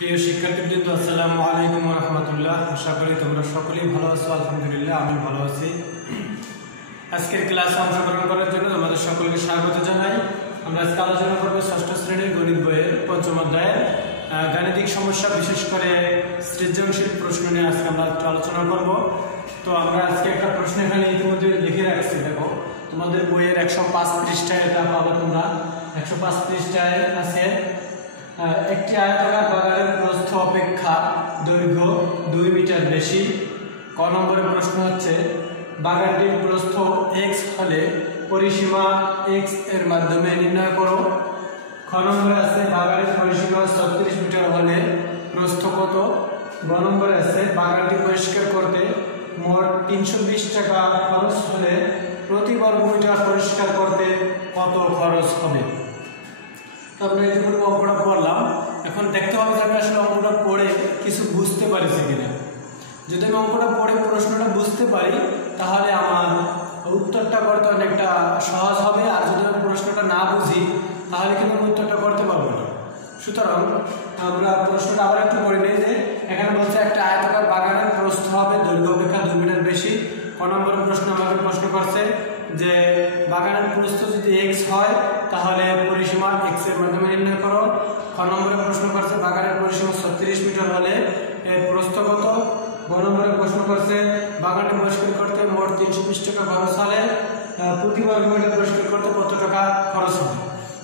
প্রিয় শিক্ষার্থীবৃন্দ, আসসালামু আলাইকুম ওয়া রাহমাতুল্লাহ। আশা করি তোমরা সকলেই ভালো আছো। আলহামদুলিল্লাহ, আমি ভালো আছি। আজকের ক্লাসে অংশগ্রহণ করার জন্য তোমাদের সকলকে স্বাগত জানাই। আমরা আজকে আলোচনা করব ষষ্ঠ শ্রেণীর গণিত বইয়ের পঞ্চম অধ্যায়ের গাণিতিক সমস্যা, বিশেষ করে সৃজনশীল প্রশ্ন নিয়ে আজকে আমরা একটু আলোচনা করব। তো আমরা আজকে একটা প্রশ্ন এখানে ইতিমধ্যে লিখে রাখছি। দেখো, তোমাদের বইয়ের 105 পৃষ্ঠায় এটা পাবে তোমরা। 105 পৃষ্ঠায় আছে একটি আয়তাকার বাগানের প্রস্থ অপেক্ষা দৈর্ঘ্য 2 মিটার বেশি। ক নম্বরের প্রশ্ন হচ্ছে, বাগানটির প্রস্থ x হলে পরিসীমা x এর মাধ্যমে নির্ণয় করো। খ নম্বরে আছে বাগানের পরিসীমা 36 মিটার হলে প্রস্থ কত। গ নম্বরে আছে বাগানটি পরিষ্কার করতে মোট 320 টাকা খরচ হলে প্রতি বর্গ মিটার পরিষ্কার করতে কত খরচ হবে। আমরা এইটুকু অঙ্কটা পড়লাম। এখন দেখতে হবে যে আমি আসলে অঙ্কটা পড়ে কিছু বুঝতে পারছি কিনা। যদি আমি অঙ্কটা পড়ে প্রশ্নটা বুঝতে পারি তাহলে আমার উত্তরটা করতে অনেকটা সহজ হবে, আর যদি আমি প্রশ্নটা না বুঝি তাহলে কিন্তু আমি উত্তরটা করতে পারবো না। সুতরাং আমরা প্রশ্নটা আবার একটু করে নিই যে এখানে বলছে একটা আয়তাকার বাগানের প্রস্থ হবে দৈর্ঘ্য অপেক্ষা 2 মিটার বেশি। ক নম্বরের প্রশ্ন আমাকে প্রশ্ন করছে যে বাগানের প্রস্থ যদি x হয় তাহলে পরিসীমা x এর মাধ্যমে নির্ণয় করো। খ নম্বরে প্রশ্ন করছে বাগানের পরিসীমা 36 মিটার হলে এর প্রস্থ কত। গ নম্বরে প্রশ্ন করছে বাগানটি পরিষ্কার করতে মোট 320 টাকা খরচ হলে প্রতি বর্গ মিটার পরিষ্কার করতে কত টাকা খরচ হবে।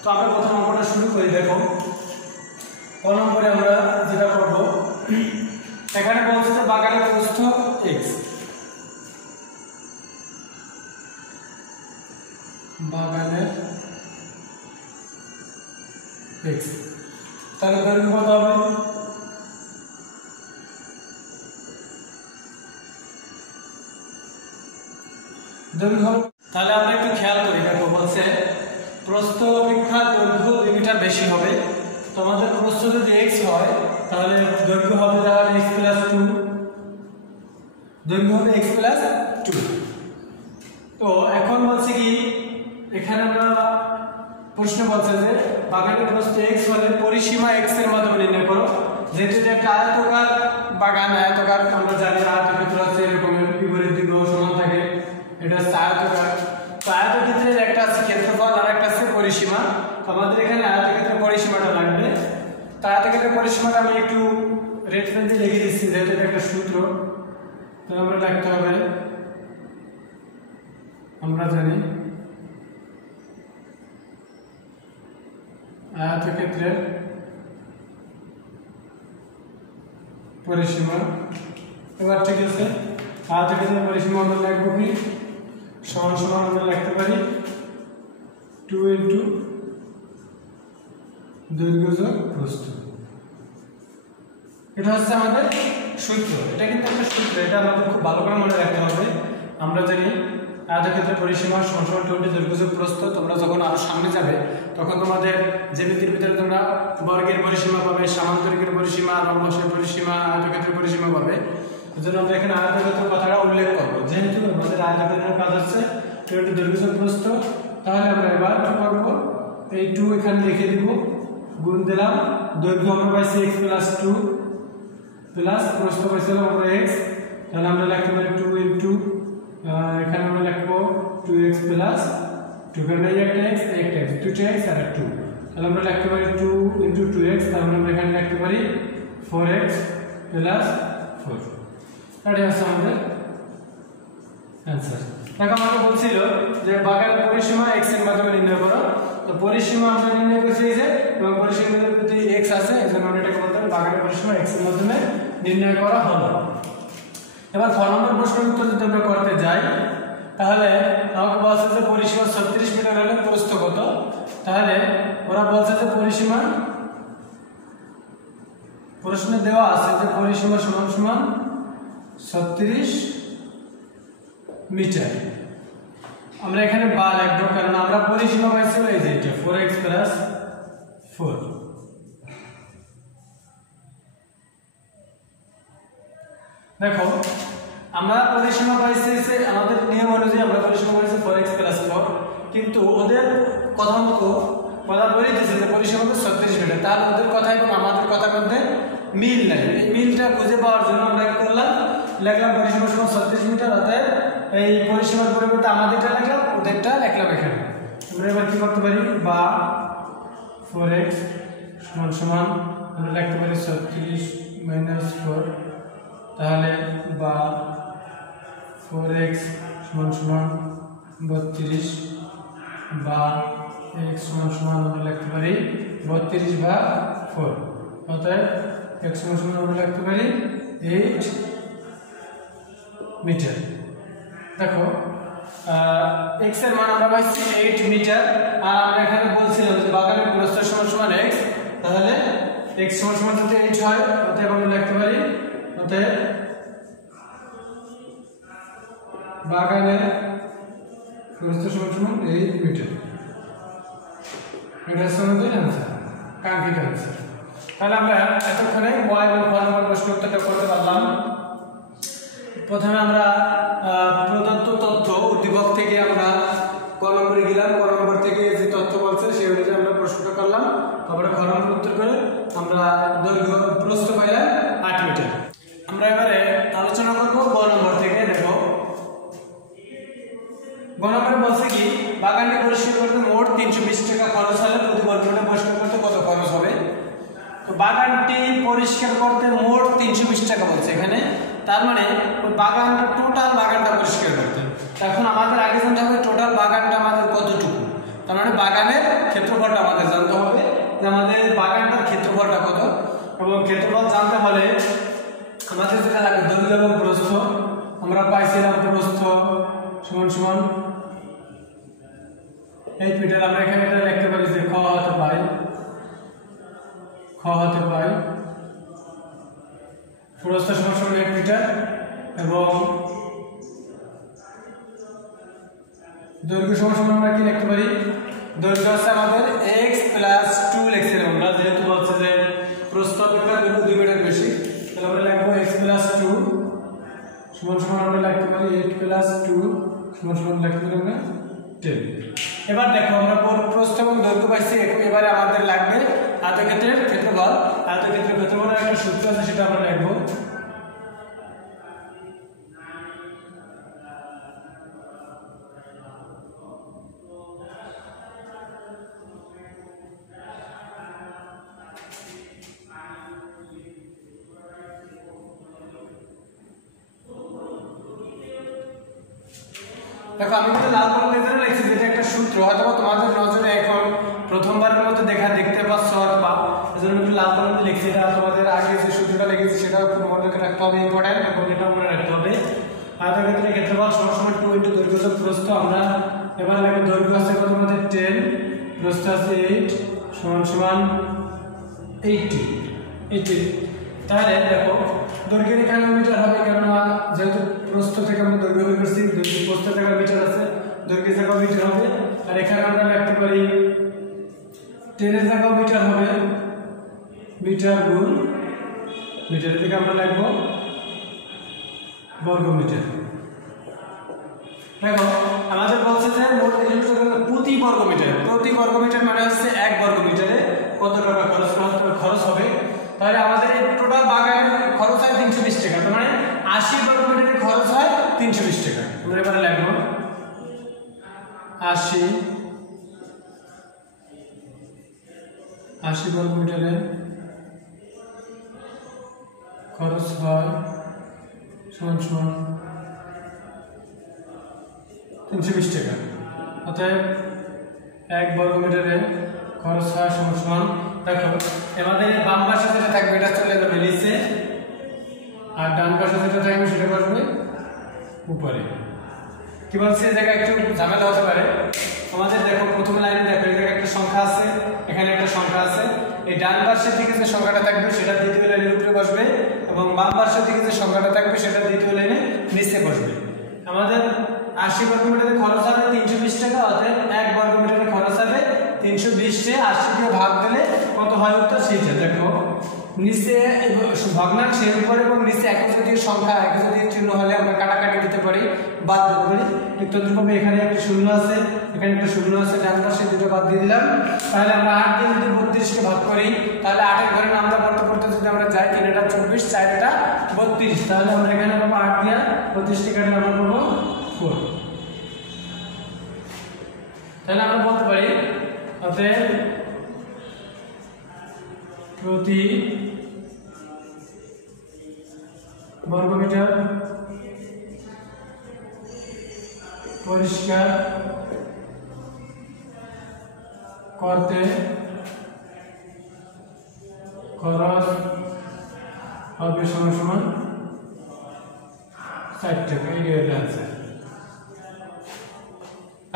তো আমরা প্রথম অঙ্কটা শুরু করি। দেখো, ক নম্বরে আমরা যেটা করব, এখানে বলছে যে বাগানের প্রস্থ x, বাগানের x, তাহলে দৈর্ঘ্য কত হবে। দৈর্ঘ্য, তাহলে আমরা একটু খেয়াল করি। দেখো, বলছে প্রস্থ অপেক্ষা দৈর্ঘ্য 2 মিটার বেশি হবে। তো আমাদের প্রস্থ যদি x হয় তাহলে দৈর্ঘ্য হবে তাহলে x + 2, দৈর্ঘ্য হবে x + 2। তো এখন বলছে কি, এখানে আমরা প্রশ্ন বলছে যে বাগানের প্রস্থ x হলে পরিসীমা x এর মাধ্যমে নির্ণয় করো। যেহেতু এটা একটা আয়তাকার বাগান, আয়তাকার আমরা জানি আয়তক্ষেত্র আছে এরকম বিপরীত দিকেও সমান থাকে, এটা হচ্ছে আয়তাকার। তো আয়তক্ষেত্রের একটা আছে ক্ষেত্রফল আর একটা আছে পরিসীমা। তো আমাদের এখানে আয়তক্ষেত্রের পরিসীমাটা লাগবে। তো আয়তক্ষেত্রের পরিসীমাটা আমি একটু রেড পেন দিয়ে লিখে দিচ্ছি, যেহেতু এটা একটা সূত্র। তো আমরা লিখতে হবে, আমরা জানি আয়তক্ষেত্রের পরিসীমা। এবার ঠিক আছে, আয়তক্ষেত্রের পরিসীমা আমরা লিখব কি, সমান সমান আমরা লিখতে পারি 2 × দৈর্ঘ্য যোগ প্রস্থ। এটা হচ্ছে আমাদের সূত্র। এটা কিন্তু একটা সূত্র, এটা আমাদের খুব ভালো করে মনে রাখতে হবে। আমরা জানি আয়তক্ষেত্রের পরিসীমা সমান সমান 2 × দৈর্ঘ্য যোগ প্রস্থ। তোমরা যখন আরো সামনে যাবে তখন তোমাদের জ্যামিতির ভিতরে তোমরা বর্গের পরিসীমা পাবে, সামান্তরিকের পরিসীমা, রম্বসের পরিসীমা, আয়তক্ষেত্রের পরিসীমা পাবে। এজন্য আমরা এখানে আয়তক্ষেত্রের কথাটা উল্লেখ করব। যেহেতু আমাদের আয়তক্ষেত্রের কাজ হচ্ছে 2 × দৈর্ঘ্য যোগ প্রস্থ, তাহলে আমরা এবার কি করব, এই 2 এখানে লিখে দিব, গুণ দিলাম, দৈর্ঘ্য আমরা পাইছি x + 2 প্লাস প্রস্থ পাইছিলাম আমরা x। তাহলে আমরা লিখতে পারি 2 × এখানে আমরা লিখব 2x + 2, কারণ এই একটা x, একটা x, দুটো x আর 2। তাহলে আমরা লিখতে পারি 2 × 2x। তাহলে আমরা এখানে লিখতে পারি 4x + 4। এটা হচ্ছে আমাদের অ্যানসার। দেখো, আমাকে বলছিল যে বাগানের পরিসীমা x এর মাধ্যমে নির্ণয় করো। তো পরিসীমা আমরা নির্ণয় করেছি যে, এবং পরিসীমার প্রতি x আছে, এজন্য আমরা এটাকে বলতে পারি বাগানের পরিসীমা x এর মাধ্যমে নির্ণয় করা হলো। এবার খ নম্বর প্রশ্নের উত্তর যদি আমরা করতে যাই তাহলে আমাকে বলছে যে পরিসীমা 36 মিটার হলে প্রস্থ কত। তাহলে ওরা বলছে যে পরিসীমা, প্রশ্নে দেওয়া আছে যে পরিসীমা সমান সমান 36 মিটার। আমরা এখানে বা লিখব, কারণ আমরা পরিসীমা পাইছি এই যে এটা 4x + 4। দেখো, আমরা পরিসীমা পাইছি, আমাদের নিয়ম অনুযায়ী আমরা পরিসীমা পাইছি 4x + 4, কিন্তু ওদের কথা মতো বলা বলে দিয়েছে যে পরিসীমা 36 মিটার। তার ওদের কথা এবং আমাদের কথার মধ্যে মিল নাই। এই মিলটা খুঁজে পাওয়ার জন্য আমরা কি করলাম, লিখলাম পরিসীমা সমান 36 মিটার। অতএব এই পরিসীমার পরিবর্তে আমাদেরটা লিখলাম, ওদেরটা লিখলাম এখানে। আমরা এবার কি করতে পারি, বা 4x সমান সমান আমরা লিখতে পারি 36 - 4, তাহলে বা 4x সমান সমান 32 বা x সমান সমান আমরা লিখতে পারি 32/4। অতএব x সমান সমান আমরা লিখতে পারি 8 মিটার। দেখো x এর মান আমরা পাইছি 8 মিটার, আর আমরা এখানে বলছিলাম যে বাগানের প্রস্থ সমান সমান x, তাহলে x সমান সমান যদি 8 হয়, অতএব আমরা লিখতে পারি, অতএব বাগানের প্রস্থ সমান সমান 8 মিটার। এটা হচ্ছে আমাদের आंसर, কাঙ্ক্ষিত आंसर। তাহলে আমরা এতক্ষণে y এবং খ নম্বর প্রশ্ন উত্তরটা করতে পারলাম। প্রথমে আমরা প্রদত্ত তথ্য উদ্দীপক থেকে আমরা ক নম্বরে গেলাম, ক নম্বর থেকে যে তথ্য বলছে সেই অনুযায়ী আমরা প্রশ্নটা করলাম। তারপরে খ নম্বর উত্তর করে আমরা দৈর্ঘ্য প্রস্থ পাইলাম 8 মিটার। আমরা এবারে আলোচনা করব গ নম্বর থেকে। দেখো গ নম্বরে বলছে কি, বাগানটি পরিষ্কার করতে মোট 320 টাকা খরচ হলে প্রতি বর্গ মিটার পরিষ্কার করতে কত খরচ হবে। তো বাগানটি পরিষ্কার করতে মোট 320 টাকা বলছে এখানে, তার মানে ওই বাগানটা টোটাল বাগানটা পরিষ্কার করতে। এখন আমাদের আগে জানতে হবে টোটাল বাগানটা আমাদের কতটুকু, তার মানে বাগানের ক্ষেত্রফলটা আমাদের জানতে হবে যে আমাদের বাগানটার ক্ষেত্রফলটা কত। এবং ক্ষেত্রফল জানতে হলে আমাদের যেটা লাগবে দৈর্ঘ্য এবং প্রস্থ। আমরা পাইছিলাম প্রস্থ সমান সমান 8 মিটার। আমরা এখানে এটা লিখতে পারি যে খ হতে পাই প্রস্থ সমান সমান 8 মিটার এবং দৈর্ঘ্য সমান সমান আমরা কি লিখতে পারি, দৈর্ঘ্য আছে আমাদের x + 2 লিখছিলাম আমরা, যেহেতু বলছে যে প্রস্থ অপেক্ষা দৈর্ঘ্য 2 মিটার বেশি, তাহলে আমরা লিখব x + 2 সমান সমান আমরা লিখতে পারি 8 + 2 সমান সমান লিখতে পারি আমরা 10। এবার দেখো আমরা প্রস্থ এবং দৈর্ঘ্য পাইছি, এবারে আমাদের লাগবে আয়তক্ষেত্রের ক্ষেত্রফল। আয়তক্ষেত্রের ক্ষেত্রফলের একটা সূত্র আছে, সেটা আমরা লিখব। দেখো আমি কিন্তু লাল কলম দিয়ে লিখছি, যেটা একটা সূত্র, হয়তো তোমাদের নজরে এখন প্রথমবারের মতো দেখতে পাচ্ছ অথবা এজন্য একটু লাল কলম দিয়ে লিখছি। এটা তোমাদের আগে যে সূত্রটা লিখেছি সেটাও মনে রাখতে হবে, ইম্পর্টেন্ট, এবং এটা মনে রাখতে হবে। আয়তক্ষেত্রের ক্ষেত্রফল সমান সমান 2 * দৈর্ঘ্য যোগ প্রস্থ। আমরা এবার লাগবে দৈর্ঘ্য আছে কত আমাদের 10, প্রস্থ আছে 8 সমান সমান 80। তাহলে দেখো দৈর্ঘ্যের এখানে মিটার হবে, কারণ যেহেতু প্রস্থ থেকে আমরা দৈর্ঘ্য বের করছি, প্রস্থ থেকে মিটার আছে, দৈর্ঘ্যের জায়গায় মিটার হবে। আর এখানে আমরা লিখতে পারি 10 এর জায়গায় মিটার হবে, মিটার গুণ মিটার থেকে আমরা লিখব বর্গ মিটার। দেখো আমাদের বলছে যে মোট প্রতি বর্গ মিটার মানে হচ্ছে 1 বর্গ মিটারে কত টাকা খরচ হবে। তাহলে আমাদের টোটাল বাগানের খরচ হয় 320 টাকা, তার মানে 80 বর্গ মিটারে খরচ হয় 320 টাকা। আমরা এবারে লিখব 80 বর্গ মিটারে খরচ হয় সমান সমান 320 টাকা। অতএব 1 বর্গ মিটারে খরচ হয় সমান সমান, দেখো আমাদের বাম পাশে যেটা থাকবে এটা চলে যাবে নিচে, আর ডান পাশে যেটা থাকবে সেটা বসবে উপরে। কি বলছে, এই জায়গায় একটু ঝামেলা হতে পারে আমাদের। দেখো প্রথম লাইনে দেখো এই জায়গায় একটা সংখ্যা আছে, এখানে একটা সংখ্যা আছে। এই ডান পাশের দিকে যে সংখ্যাটা থাকবে সেটা দ্বিতীয় লাইনের উপরে বসবে, এবং বাম পাশের দিকে যে সংখ্যাটা থাকবে সেটা দ্বিতীয় লাইনে নিচে বসবে। আমাদের 80 বর্গ মিটারে খরচ হবে 320 টাকা। অতএব 1 বর্গ মিটারে খরচ হবে 320 কে 80 দিয়ে ভাগ দিলে কত হয় উত্তর সেইটা। দেখো নিচে ভগ্নাংশের উপর এবং নিচে একজোড় সংখ্যা একজোড় চিহ্ন হলে আমরা কাটাকাটি দিতে পারি, বাদ দিতে পারি। তদ্রূপভাবে এখানে একটা শূন্য আছে, এখানে একটা শূন্য আছে, ডান পাশে দুটো বাদ দিয়ে দিলাম। তাহলে আমরা 8 দিয়ে যদি 32 কে ভাগ করি, তাহলে 8 এর ঘরে নামটা পড়তে যদি আমরা যাই 3 এটা 24, 4 এটা 32, তাহলে আমরা এখানে পাবো 8 দিয়ে 32 কে কাটলে আমরা পাবো 4। তাহলে আমরা বলতে পারি অতএব প্রতি বর্গমিটার পরিষ্কার করতে খরচ হবে সমান 60 টাকা। এই আছে।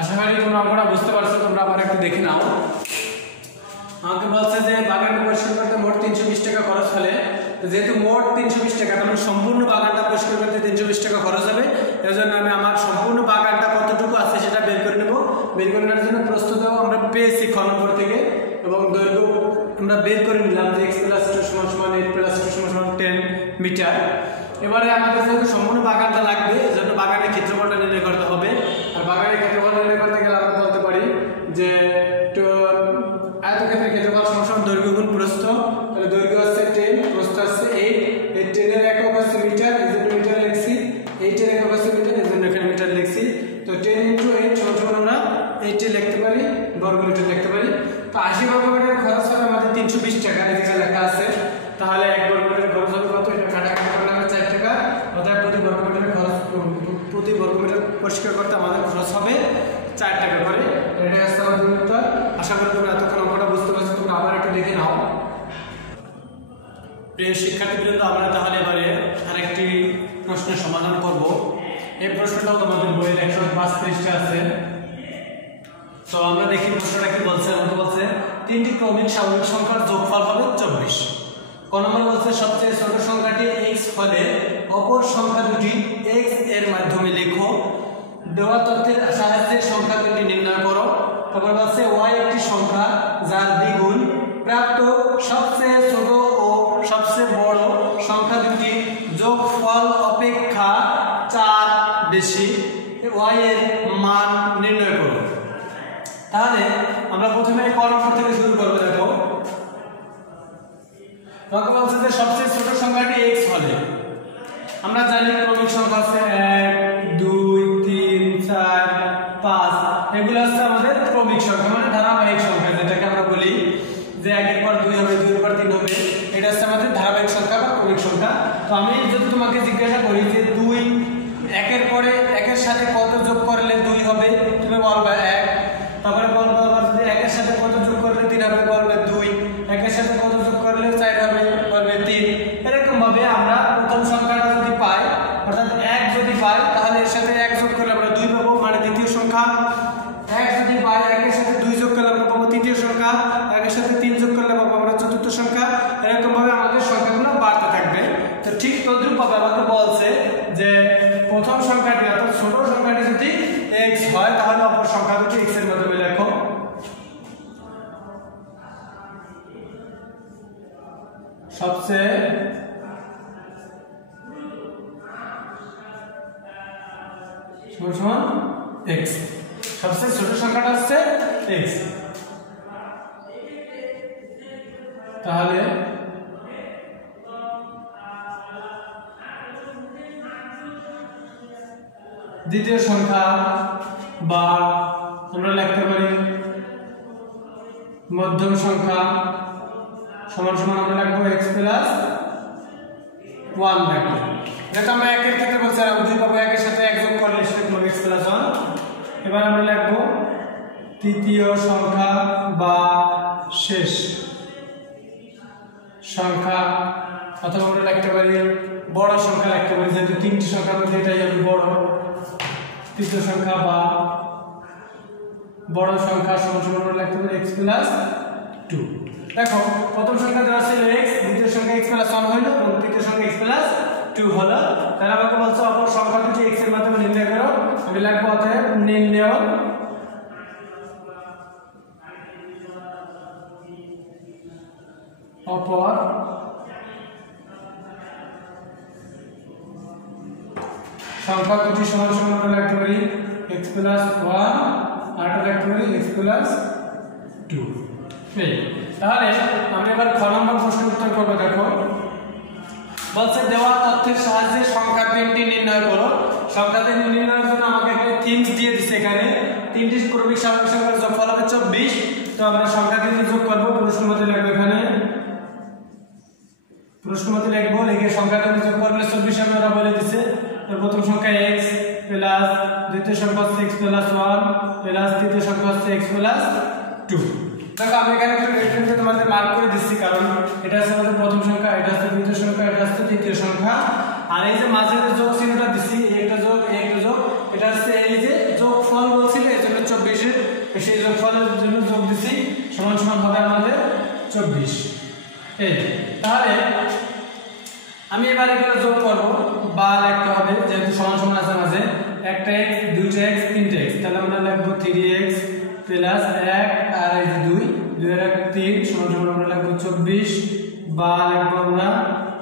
আশা করি তোমরা অঙ্কটা বুঝতে পারছো। তোমরা আবার একটু দেখে নাও। আমাকে বলছে যে বাগানটা পরিষ্কার করতে মোট 320 টাকা খরচ হলে, যেহেতু মোট 320 টাকা, তাহলে সম্পূর্ণ বাগানটা পরিষ্কার করতে 320 টাকা খরচ হবে। এর জন্য আমি আমার সম্পূর্ণ বাগানটা কতটুকু আছে সেটা বের করে নেব। বের করে নেওয়ার জন্য প্রস্তুত আমরা পেয়েছি খ নম্বর থেকে, এবং দৈর্ঘ্য আমরা বের করে নিলাম যে x + 2 = 8 + 2 = 10 মিটার। এবারে আমাদের যেহেতু সম্পূর্ণ বাগানটা লাগবে, এজন্য বাগানের ক্ষেত্রফলটা নির্ণয় করতে হবে। আর বাগানের ক্ষেত্রফল নির্ণয় করতে গেলে আমরা বলতে পারি যে আয়তক্ষেত্রের ক্ষেত্রফল সমান দৈর্ঘ্য গুণ প্রস্থ। তাহলে দৈর্ঘ্য আছে 10, প্রস্থ আছে 8, এই 10 এর একক আছে মিটার, এজন্য মিটার লিখছি। 8 এর একক আছে মিটার, এজন্য এখানে মিটার লিখছি। তো 10 × 8 সমান আমরা 80 লিখতে পারি, বর্গমিটার লিখতে পারি। তো 80 বর্গমিটার খরচ হবে আমাদের 320 টাকা, এদিকে লেখা আছে। তাহলে 1 বর্গমিটার খরচ হবে কত? এটা কাটাকাটি করলে আমরা 4 টাকা। অর্থাৎ প্রতি বর্গমিটার পরিষ্কার করতে আমাদের খরচ হবে 4 টাকা করে। এটা আসছে আমাদের উত্তর। আশা করি তোমরা এতক্ষণ অঙ্কটা বুঝতে পারছো। তোমরা আবার একটু দেখে নাও। প্রিয় শিক্ষার্থীবৃন্দ, আমরা তাহলে এবারে আরেকটি প্রশ্নের সমাধান করব। এই প্রশ্নটাও তোমাদের বইয়ের 105 পৃষ্ঠা আছে। তো আমরা দেখি প্রশ্নটা কি বলছে। আমাকে বলছে 3টি ক্রমিক স্বাভাবিক সংখ্যার যোগফল হবে 24। ক নম্বর বলছে সবচেয়ে ছোট সংখ্যাটি x হলে অপর সংখ্যা দুটি x এর মাধ্যমে লেখো। দেওয়া তথ্যের সাহায্যে সংখ্যা দুটি নির্ণয় করো। তারপর বলছে y একটি সংখ্যা যার দ্বিগুণ প্রাপ্ত সবচেয়ে ছোট ও সবচেয়ে বড় সংখ্যা দুটি যোগফল অপেক্ষা 4 বেশি, y এর মান নির্ণয় করো। তাহলে আমরা প্রথমে ক নম্বর থেকে শুরু করব। দেখো আমাকে বলছে যে সবচেয়ে ছোট সংখ্যাটি x হলে, আমরা জানি ক্রমিক সংখ্যা আছে 1 2 3 4 5, এগুলো হচ্ছে আমাদের ক্রমিক সংখ্যা, মানে ধারাবাহিক সংখ্যা, যেটাকে আমরা বলি যে 1 এর পর 2 হবে, 2 এর পর 3 হবে। এটা হচ্ছে আমাদের ধারাবাহিক সংখ্যা বা ক্রমিক সংখ্যা। তো আমি যদি তোমাকে জিজ্ঞাসা করি যে 2 1 এর পরে 1 এর সাথে কত যোগ করলে 2 হবে, তুমি বলবে 1। তারপরে বলবো আবার যদি 1 এর সাথে কত যোগ করলে 3 হবে, বলবে 2। 1 এর সাথে কত যোগ করলে 4 হবে, বলবে 3। এরকম ভাবে আমরা প্রথম সংখ্যাটা যদি পাই, অর্থাৎ 1 যদি পাই, তাহলে এর সাথে 1 যোগ করলে আমরা 2 পাবো, মানে দ্বিতীয় সংখ্যা। 1 যদি পাই, 1 এর সাথে 2 যোগ করলে আমরা পাবো তৃতীয় সংখ্যা। 1 এর সাথে 3 যোগ করলে পাবো আমরা চতুর্থ সংখ্যা। এরকম ভাবে আমাদের সংখ্যাগুলো বাড়তে থাকবে। তো ঠিক তদ্রূপভাবে আমাকে বলছে যে প্রথম সংখ্যাটি অর্থাৎ ছোট সংখ্যাটি যদি x হয়, তাহলে অপর সংখ্যা দুটি x এর মাধ্যমে লেখো। সবচেয়ে সমান x, সবচেয়ে ছোট সংখ্যাটা হচ্ছে x। তাহলে দ্বিতীয় সংখ্যা বা আমরা লিখতে পারি মধ্যম সংখ্যা সমান আমরা লিখবো x + 1 লিখবো। যেটা আমরা 1 এর ক্ষেত্রে বলছিলাম 2 পাবো, 1 এর সাথে 1 যোগ করলে সেটা হবে x + 1। এবার আমরা লিখবো তৃতীয় সংখ্যা বা শেষ সংখ্যা, অথবা আমরা লিখতে পারি বড় সংখ্যা লিখতে পারি, যেহেতু 3টি সংখ্যার মধ্যে এটাই হবে বড়। তৃতীয় সংখ্যা বা বড় সংখ্যা সমান আমরা লিখতে পারি x + 2। দেখো প্রথম সংখ্যা দেওয়া ছিল x, দ্বিতীয় সংখ্যা x + 1 হলো এবং তৃতীয় সংখ্যা x + 2 হলো। তাহলে আমাকে বলছে অপর সংখ্যা দুটি x এর মাধ্যমে নির্ণয় করো। আমি লিখবো অতএব নির্ণয় অপর সংখ্যা দুটি সমান সমান আমরা লিখতে পারি x প্লাস 1 আর এটা লিখতে পারি x প্লাস 2। এই তাহলে আমরা এবার খ নম্বর প্রশ্নের উত্তর করব। দেখো বলছে দেওয়া তথ্যের সাহায্যে সংখ্যা তিনটি নির্ণয় করো। সংখ্যা তিনটি নির্ণয়ের জন্য আমাকে একটা থিমস দিয়ে দিয়েছে, এখানে তিনটি ক্রমিক স্বাভাবিক সংখ্যার যোগফল হবে 24। তো আমরা সংখ্যা তিনটি যোগ করব। প্রশ্নমতে লিখব, এখানে প্রশ্নমতে লিখব, লিখে সংখ্যা তিনটি যোগ করলে 24 আমরা বলে দিয়েছে। তো প্রথম সংখ্যা x প্লাস দ্বিতীয় সংখ্যা হচ্ছে x প্লাস 1 প্লাস তৃতীয় সংখ্যা হচ্ছে x প্লাস 2। দেখো আমি এখানে একটু রেফারেন্সে তোমাদের মার্ক করে দিচ্ছি, কারণ এটা হচ্ছে আমাদের প্রথম সংখ্যা, এটা হচ্ছে দ্বিতীয় সংখ্যা, এটা হচ্ছে তৃতীয় সংখ্যা। আর এই যে মাঝে যে যোগ চিহ্নটা দিছি, একটা যোগ একটা যোগ, এটা হচ্ছে এই যে যোগফল বলছিল, এজন্য 24 এর সেই যোগফলের জন্য যোগ দিছি, সমান সমান হবে আমাদের 24। এই তাহলে আমি এবার এগুলো যোগ করব বা লিখতে হবে, যেহেতু সমান সমান আছে মাঝে, একটা x দুইটা x তিনটা x, তাহলে আমরা লিখব 3x প্লাস 1 আর এই যে 2 2 এর 3 সমান সমান আমরা লিখব 24 বা লিখব আমরা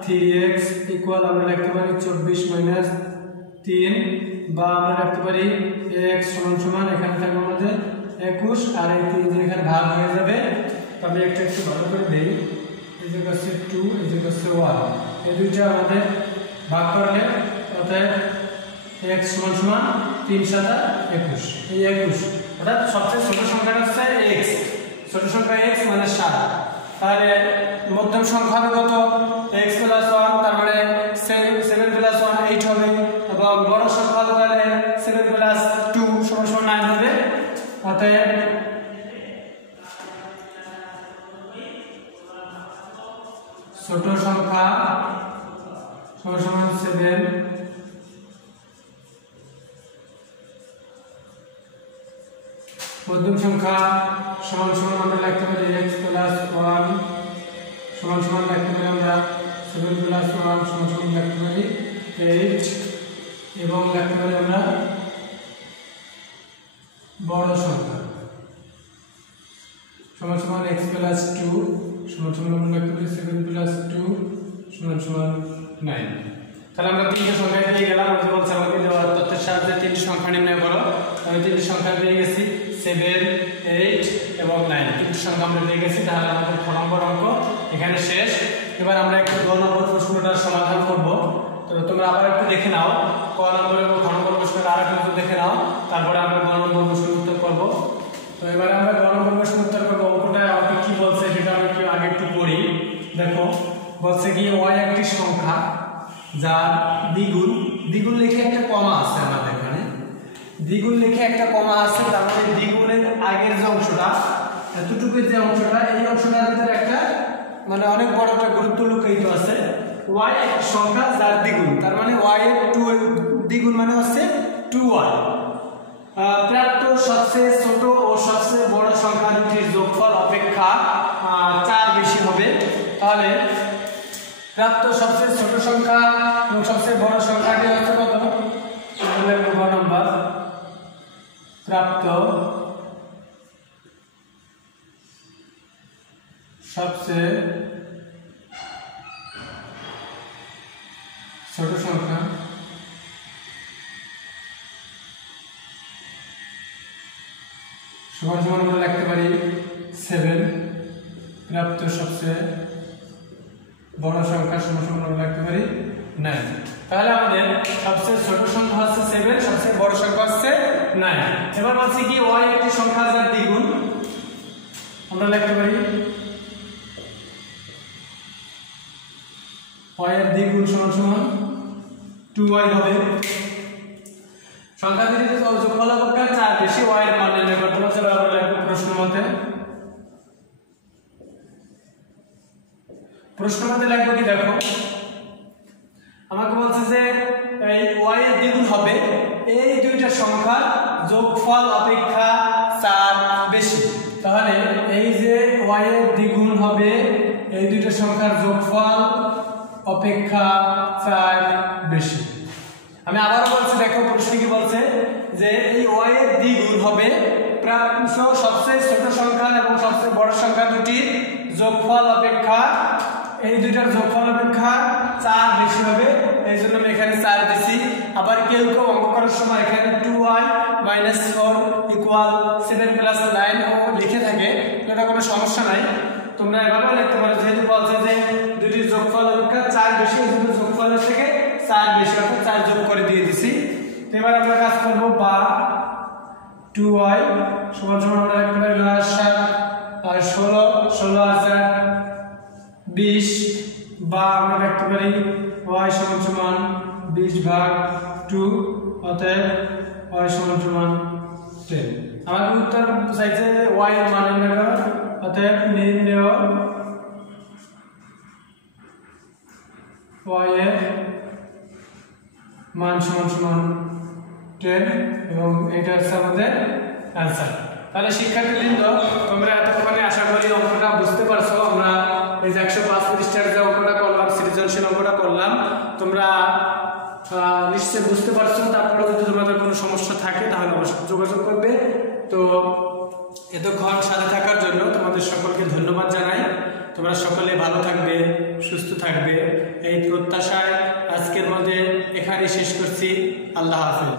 3x ইকুয়াল আমরা লিখতে পারি 24 মাইনাস 3 বা আমরা লিখতে পারি x সমান সমান এখানে থাকবে আমাদের 21 আর এই 3 যে এখানে ভাগ হয়ে যাবে। তবে একটা একটু ভালো করে দেই, এই যে হচ্ছে 2 এই যে হচ্ছে 1, এই দুইটা আমাদের ভাগ করলে অর্থাৎ x সমান সমান 3 7 21, এই 21 অর্থাৎ সবচেয়ে ছোট সংখ্যাটা হচ্ছে x, ছোট সংখ্যা x মানে 7। তাহলে মধ্যম সংখ্যা হবে কত x প্লাস 1, তার মানে 7 প্লাস 1 8 হবে, এবং বড় সংখ্যা হবে তাহলে 7 প্লাস 2 সমান সমান 9 হবে। অতএব ছোট সংখ্যা সমান সমান 7, মধ্যম সংখ্যা সমান সমান আমরা লিখতে পারি x প্লাস 1 সমান সমান লিখতে পারি আমরা 7 প্লাস 1 সমান সমান লিখতে পারি 8, এবং লিখতে পারি আমরা বড় সংখ্যা সমান সমান x প্লাস 2 সমান সমান আমরা লিখতে পারি 7 প্লাস 2 সমান সমান 9। তাহলে আমরা তিনটি সংখ্যা পেয়ে গেলাম। আমাদের বলছে আমাকে দেওয়া তথ্যের সাহায্যে তিনটি সংখ্যা নির্ণয় করো। আমি তিনটি সংখ্যা পেয়ে গেছি 7 8 এবং 9, তিনটি সংখ্যা আমরা পেয়ে গেছি। তাহলে আমাদের খ নম্বর অঙ্ক এখানে শেষ। এবার আমরা একটু গ নম্বর প্রশ্নটার সমাধান করব। তো তোমরা আবার একটু দেখে নাও, ক নম্বর এবং খ নম্বর প্রশ্নটা আর একটু দেখে নাও, তারপরে আমরা গ নম্বর প্রশ্নের উত্তর করব। তো এবার আমরা গ নম্বর প্রশ্নের উত্তর করব। অঙ্কটা আমাকে কি বলছে সেটা আমি একটু আগে একটু পড়ি। দেখো বলছে কি y একটি সংখ্যা যার দ্বিগুণ, দ্বিগুণ লিখে একটা কমা আছে আমাদের এখানে, দ্বিগুণ লিখে একটা কমা আছে, তার মানে দ্বিগুণের আগের যে অংশটা, এতটুকুর যে অংশটা, এই অংশটার ভিতরে একটা মানে অনেক বড় একটা গুরুত্ব লুকায়িত আছে। y একটি সংখ্যা যার দ্বিগুণ, তার মানে y এর 2 দ্বিগুণ মানে হচ্ছে 2y। প্রাপ্ত সবচেয়ে ছোট ও সবচেয়ে বড় সংখ্যা দুটির যোগফল অপেক্ষা 4 বেশি হবে। তাহলে প্রাপ্ত সবচেয়ে ছোট সংখ্যা এবং সবচেয়ে বড় সংখ্যাটি হচ্ছে কত, গ নম্বর, প্রাপ্ত সবচেয়ে ছোট সংখ্যা সমান সমান আমরা লিখতে পারি 7, প্রাপ্ত সবচেয়ে বড় সংখ্যা সমান সমান আমরা লিখতে পারি 9। তাহলে আমাদের সবচেয়ে ছোট সংখ্যা হচ্ছে 7, সবচেয়ে বড় সংখ্যা হচ্ছে 9। এবার বলছি কি y একটি সংখ্যা যার দ্বিগুণ, আমরা লিখতে পারি y এর দ্বিগুণ সমান সমান 2y হবে। সংখ্যা দুটির যোগফল অপেক্ষা 4 বেশি, y এর মান নির্ণয় করতে হবে। চলো আমরা লিখব প্রশ্ন মতে, প্রশ্ন মতে লিখব কি, দেখো আমাকে বলছে যে এই y এর দ্বিগুণ হবে এই দুইটা সংখ্যার যোগফল অপেক্ষা 4 বেশি। তাহলে এই যে y এর দ্বিগুণ হবে এই দুইটা সংখ্যার যোগফল অপেক্ষা 4 বেশি। আমি আবারও বলছি, দেখো প্রশ্ন কি বলছে যে এই y এর দ্বিগুণ হবে প্রাপ্ত সবচেয়ে ছোট সংখ্যা এবং সবচেয়ে বড় সংখ্যা দুটির যোগফল অপেক্ষা, এই দুইটার যোগফল অপেক্ষা 4 বেশি হবে, এই জন্য আমি এখানে 4 দিছি। আবার আবার কেউ কেউ অঙ্ক করার সময় এখানে 2y - 4 = 7 + 9 ও লিখে থাকে, এটা কোনো সমস্যা নাই, তোমরা এভাবে লিখতে পারো। যেহেতু বলছে যে দুটি যোগফল অপেক্ষা 4 বেশি, দুটো যোগফলের থেকে 4 বেশি, অর্থাৎ 4 যোগ করে দিয়ে দিছি। তো এবার আমরা কাজ করব, বা 2y = আমরা লিখতে পারি 7 আর 16 আর 4 20, বা আমরা লিখতে পারি y = 20/2, অতএব y = 10। আমাদের উত্তর চাইছে y এর মান নির্ণয় করো, অতএব নির্ণয় y এর মান = 10, এবং এটা হচ্ছে আমাদের आंसर। তাহলে শিক্ষার্থীবৃন্দ, তোমরা এতক্ষণে আশা করি অঙ্কটা বুঝতে পারছো। আমরা এই যে 105 পৃষ্ঠার যে অঙ্কটা করলাম, সৃজনশীল অঙ্কটা করলাম, তোমরা নিশ্চয়ই বুঝতে পারছো। তারপরে যদি তোমাদের কোনো সমস্যা থাকে তাহলে অবশ্যই যোগাযোগ করবে। তো এতক্ষণ সাথে থাকার জন্য তোমাদের সকলকে ধন্যবাদ জানাই। তোমরা সকলে ভালো থাকবে, সুস্থ থাকবে, এই প্রত্যাশায় আজকের মধ্যে এখানেই শেষ করছি। আল্লাহ হাফেজ।